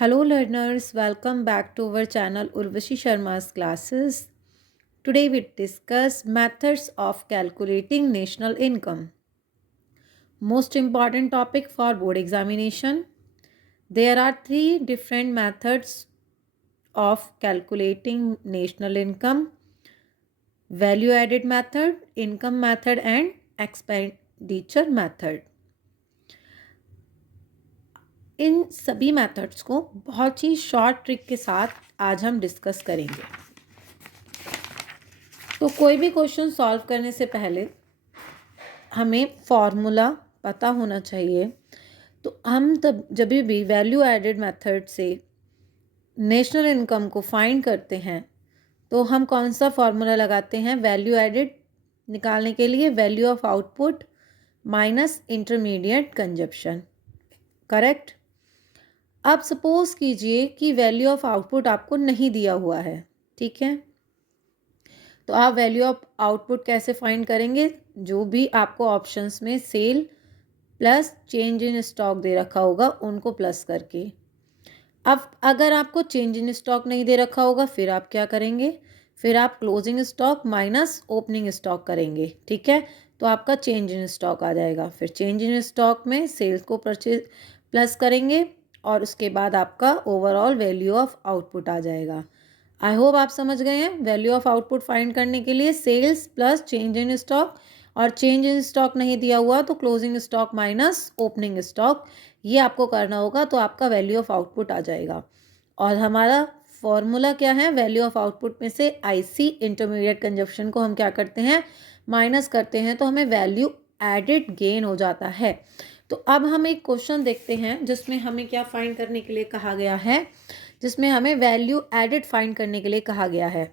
Hello learners, welcome back to our channel Urvashi Sharma's classes. Today we discuss methods of calculating national income. Most important topic for board examination. There are three different methods of calculating national income: value added method, income method and expenditure method. इन सभी methods को बहुत ही short trick के साथ आज हम discuss करेंगे। तो कोई भी क्वेश्चन सॉल्व करने से पहले हमें फॉर्मूला पता होना चाहिए। तो हम तब जब भी वैल्यू एडेड मेथड से नेशनल इनकम को फाइंड करते हैं तो हम कौन सा फॉर्मूला लगाते हैं? वैल्यू एडेड निकालने के लिए value of output minus intermediate consumption, correct. अब सपोज कीजिए कि वैल्यू ऑफ आउटपुट आपको नहीं दिया हुआ है, ठीक है। तो आप वैल्यू ऑफ आउटपुट कैसे फाइंड करेंगे? जो भी आपको ऑप्शंस में sale plus change in stock दे रखा होगा उनको प्लस करके। अब अगर आपको चेंज इन स्टॉक नहीं दे रखा होगा फिर आप क्या करेंगे? फिर आप closing stock minus opening stock करेंगे, ठीक है। तो आपका चेंज इन स्टॉक आ जाएगा। फिर चेंज इन स्टॉक में सेल्स को परचेज प्लस करेंगे और उसके बाद आपका ओवरऑल वैल्यू ऑफ आउटपुट आ जाएगा। आई होप आप समझ गए हैं। वैल्यू ऑफ आउटपुट फाइंड करने के लिए sales plus change in stock, और चेंज इन स्टॉक नहीं दिया हुआ तो closing stock minus opening stock, ये आपको करना होगा तो आपका वैल्यू ऑफ आउटपुट आ जाएगा। और हमारा फॉर्मूला क्या है? वैल्यू ऑफ आउटपुट में से आईसी इंटरमीडिएट कंजप्शन को हम क्या करते हैं? माइनस करते हैं तो हमें वैल्यू एडेड गेन हो जाता है। तो अब हम एक क्वेश्चन देखते हैं जिसमें हमें क्या फाइंड करने के लिए कहा गया है, जिसमें हमें वैल्यू एडेड फाइंड करने के लिए कहा गया है।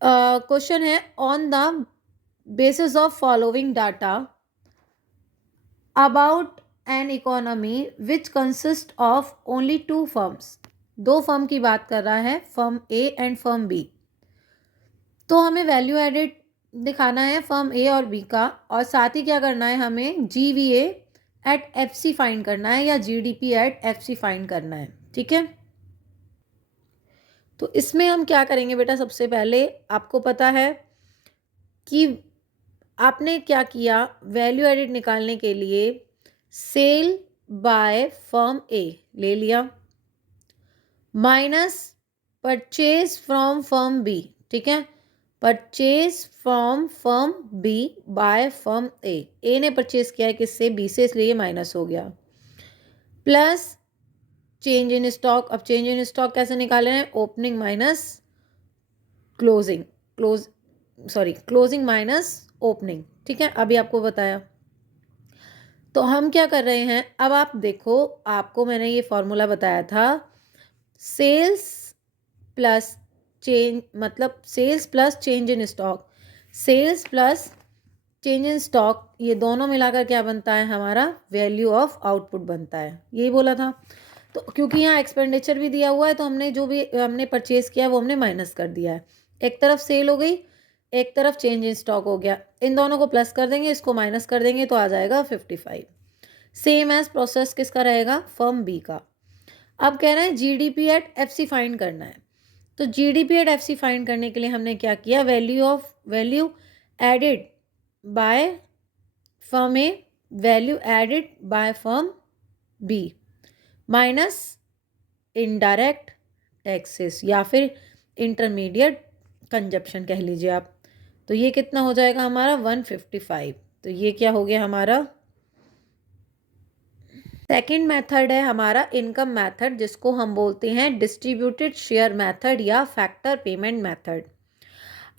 क्वेश्चन है, on the basis of following data about an economy which consist of only two firms. दो फर्म की बात कर रहा है, firm A and firm B. तो हमें वैल्यू एडेड दिखाना है फर्म ए और बी का, और साथ ही क्या करना है? हमें जीवीए एट एफसी फाइंड करना है या जीडीपी एट एफसी फाइंड करना है, ठीक है। तो इसमें हम क्या करेंगे बेटा? सबसे पहले आपको पता है कि आपने क्या किया, वैल्यू एडेड निकालने के लिए सेल बाय फर्म ए ले लिया minus purchase from firm B, ठीक है। Purchase from firm B by firm A ने परचेज किया है किससे? बी से, इसलिए माइनस हो गया। Plus change in stock. अब चेंज इन स्टॉक कैसे निकाले हैं? Opening minus closing, closing minus opening, ठीक है। अभी आपको बताया। तो हम क्या कर रहे हैं? अब आप देखो, आपको मैंने ये फॉर्मूला बताया था, सेल्स प्लस चेंज, मतलब sales plus change in stock, sales plus change in stock, ये दोनों मिलाकर क्या बनता है? हमारा वैल्यू ऑफ आउटपुट बनता है। यही बोला था। तो क्योंकि यहाँ एक्सपेंडिचर भी दिया हुआ है तो हमने जो भी हमने परचेज किया वो हमने माइनस कर दिया है। एक तरफ सेल हो गई, एक तरफ चेंज इन स्टॉक हो गया। इन दोनों को प्लस कर देंगे, इसको माइनस कर देंगे तो आ जाएगा 55। सेम एज प्रोसेस किसका रहेगा? फर्म बी का। अब कह रहे हैं जीडीपी एट एफसी फाइंड करना है। तो जीडीपी एट एफसी फाइंड करने के लिए हमने क्या किया? Value added by firm A, value added by firm B minus indirect taxes या फिर इंटरमीडिएट कंजप्शन कह लीजिए आप। तो ये कितना हो जाएगा हमारा? 155। तो ये क्या हो गया हमारा? सेकंड मेथड है हमारा इनकम मेथड, जिसको हम बोलते हैं डिस्ट्रीब्यूटेड शेयर मेथड या फैक्टर पेमेंट मेथड।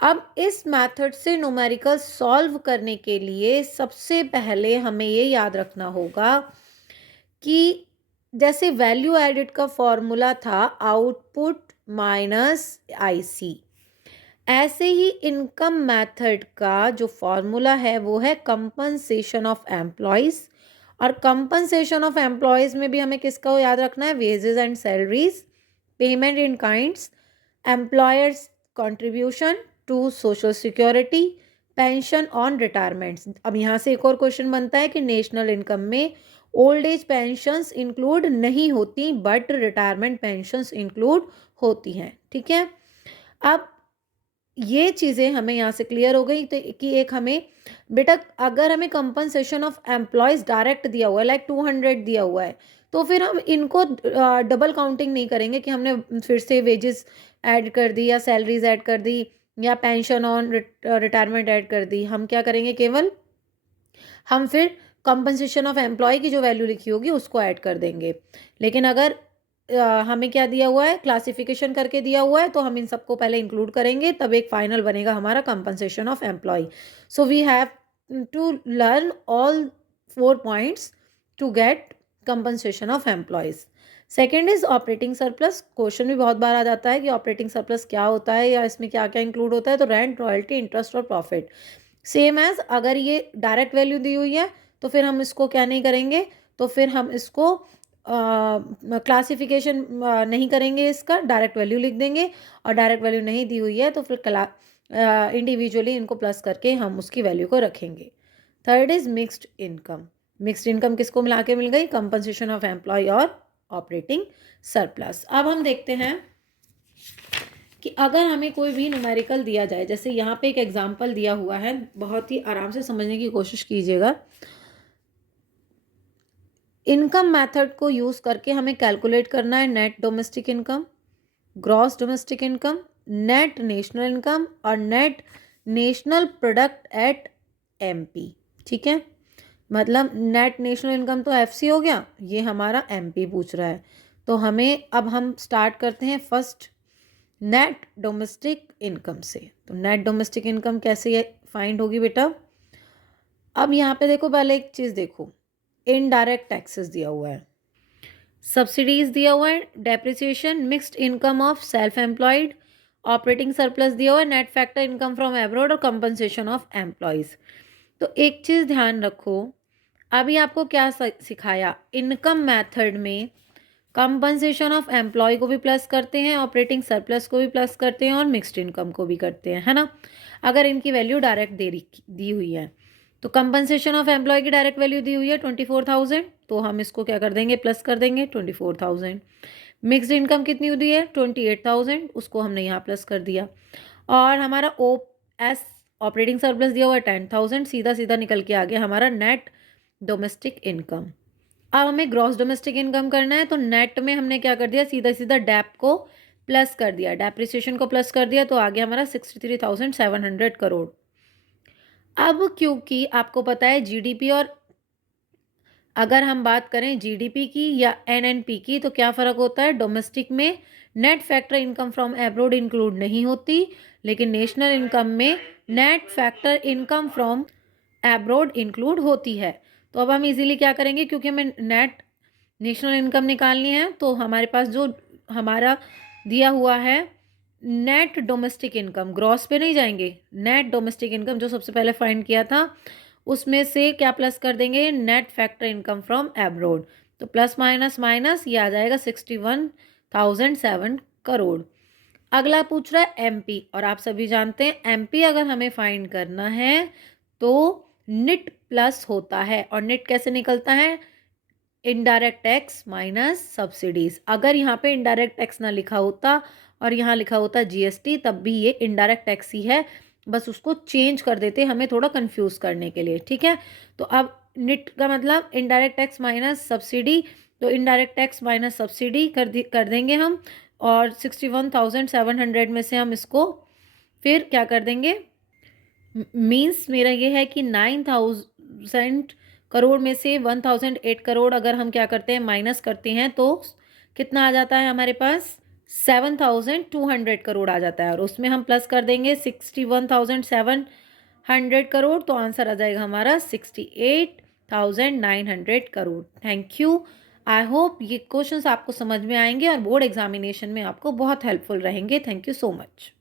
अब इस मेथड से न्यूमेरिकल सॉल्व करने के लिए सबसे पहले हमें ये याद रखना होगा कि जैसे वैल्यू एडेड का फॉर्मूला था आउटपुट माइनस आईसी, ऐसे ही इनकम मेथड का जो फॉर्मूला है वो है कंपनसेशन ऑफ एम्प्लॉयज। और कंपनसेशन ऑफ एम्प्लॉयज में भी हमें किसका याद रखना है? Wages and salaries, payment in kinds, employers contribution to social security, pension on retirements. अब यहाँ से एक और क्वेश्चन बनता है कि नेशनल इनकम में ओल्ड एज पेंशंस इंक्लूड नहीं होती बट रिटायरमेंट पेंशंस इंक्लूड होती हैं, ठीक है। अब ये चीज़ें हमें यहाँ से क्लियर हो गई तो कि एक हमें बेटा अगर हमें कंपनसेशन ऑफ एम्प्लॉयज़ डायरेक्ट दिया हुआ है लाइक 200 दिया हुआ है तो फिर हम इनको डबल काउंटिंग नहीं करेंगे कि हमने फिर से वेजेस ऐड कर दी या सैलरीज ऐड कर दी या पेंशन ऑन रिटायरमेंट ऐड कर दी। हम क्या करेंगे, केवल हम फिर कंपनसेशन ऑफ एम्प्लॉय की जो वैल्यू लिखी होगी उसको ऐड कर देंगे। लेकिन अगर हमें क्या दिया हुआ है, क्लासिफिकेशन करके दिया हुआ है, तो हम इन सबको पहले इंक्लूड करेंगे, तब एक फाइनल बनेगा हमारा compensation of employee. So we have to learn all 4 points to get compensation of employees. Second is operating surplus. Question भी बहुत बार आ जाता है कि ऑपरेटिंग सरप्लस क्या होता है या इसमें क्या क्या इंक्लूड होता है। तो रेंट, रॉयल्टी, इंटरेस्ट और प्रॉफिट सेम एज अगर ये डायरेक्ट वैल्यू दी हुई है तो फिर हम इसको क्या नहीं करेंगे, तो फिर हम इसको क्लासिफिकेशन नहीं करेंगे, इसका डायरेक्ट वैल्यू लिख देंगे। और डायरेक्ट वैल्यू नहीं दी हुई है तो फिर इंडिविजुअली इनको प्लस करके हम उसकी वैल्यू को रखेंगे। Third is mixed income. Mixed income किसको मिला के मिल गई, कंपनसेशन ऑफ एम्प्लॉय और ऑपरेटिंग सरप्लस। अब हम देखते हैं कि अगर हमें कोई भी न्यूमेरिकल दिया जाए, जैसे यहाँ पे एक एग्जांपल दिया हुआ है, बहुत ही आराम से समझने की कोशिश कीजिएगा। इनकम मेथड को यूज़ करके हमें कैलकुलेट करना है net domestic income, gross domestic income, net national income और net national product at MP, ठीक है। मतलब नेट नेशनल इनकम तो एफसी हो गया, ये हमारा एमपी पूछ रहा है। तो हमें अब हम स्टार्ट करते हैं फर्स्ट नेट डोमेस्टिक इनकम से। तो नेट डोमेस्टिक इनकम कैसे फाइंड होगी बेटा, अब यहाँ पे देखो, पहले एक चीज़ देखो, इनडायरेक्ट टैक्सेस दिया हुआ है, सब्सिडीज दिया हुआ है, depreciation, mixed income of self employed, operating surplus दिया हुआ है, net factor income from abroad और कंपनसेशन ऑफ एम्प्लॉयज़। तो एक चीज़ ध्यान रखो, अभी आपको क्या सिखाया, इनकम मेथड में कंपनसेशन ऑफ एम्प्लॉय को भी प्लस करते हैं, ऑपरेटिंग सरप्लस को भी प्लस करते हैं और मिक्स्ड इनकम को भी करते हैं, है ना, अगर इनकी वैल्यू डायरेक्ट दी हुई है। तो कंपनसेशन ऑफ एम्प्लॉय की डायरेक्ट वैल्यू दी हुई है 24,000, तो हम इसको क्या कर देंगे, प्लस कर देंगे 24,000। मिक्स्ड इनकम कितनी हुई है 28,000, उसको हमने यहाँ प्लस कर दिया। और हमारा OS ऑपरेटिंग सरप्लस दिया हुआ है 10,000, सीधा सीधा निकल के आ गया हमारा नेट डोमेस्टिक इनकम। अब हमें ग्रॉस डोमेस्टिक इनकम करना है, तो नेट में हमने क्या कर दिया, सीधा सीधा डैप को प्लस कर दिया, डेप्रिसिएशन को प्लस कर दिया, तो आ गया हमारा 63,700 करोड़। अब क्योंकि आपको पता है जीडीपी और अगर हम बात करें जीडीपी की या एनएनपी की, तो क्या फ़र्क होता है, डोमेस्टिक में net factor income from abroad include नहीं होती, लेकिन नेशनल इनकम में net factor income from abroad include होती है। तो अब हम इजीली क्या करेंगे, क्योंकि हमें नेट नेशनल इनकम निकालनी है, तो हमारे पास जो हमारा दिया हुआ है नेट डोमेस्टिक इनकम, ग्रॉस पे नहीं जाएंगे, नेट डोमेस्टिक इनकम जो सबसे पहले फाइंड किया था उसमें से क्या प्लस कर देंगे, net factor income from abroad. तो प्लस माइनस माइनस ये आ जाएगा 61,007 करोड़। अगला पूछ रहा है एमपी, और आप सभी जानते हैं एमपी अगर हमें फाइंड करना है तो निट प्लस होता है, और निट कैसे निकलता है, इनडायरेक्ट टैक्स माइनस सब्सिडीज। अगर यहाँ पे इनडायरेक्ट टैक्स ना लिखा होता और यहाँ लिखा होता जीएसटी, तब भी ये इनडायरेक्ट टैक्स ही है, बस उसको चेंज कर देते हमें थोड़ा कंफ्यूज करने के लिए, ठीक है। तो अब निट का मतलब इनडायरेक्ट टैक्स माइनस सब्सिडी, तो इनडायरेक्ट टैक्स माइनस सब्सिडी कर देंगे हम, और 61,700 में से हम इसको फिर क्या कर देंगे, मीन्स मेरा ये है कि 9,000 करोड़ में से 1,008 करोड़ अगर हम क्या करते हैं, माइनस करते हैं, तो कितना आ जाता है हमारे पास, 7,200 करोड़ आ जाता है, और उसमें हम प्लस कर देंगे 61,700 करोड़, तो आंसर आ जाएगा हमारा 68,900 crore. Thank you. I hope ये क्वेश्चंस आपको समझ में आएंगे और बोर्ड एग्जामिनेशन में आपको बहुत हेल्पफुल रहेंगे। Thank you so much.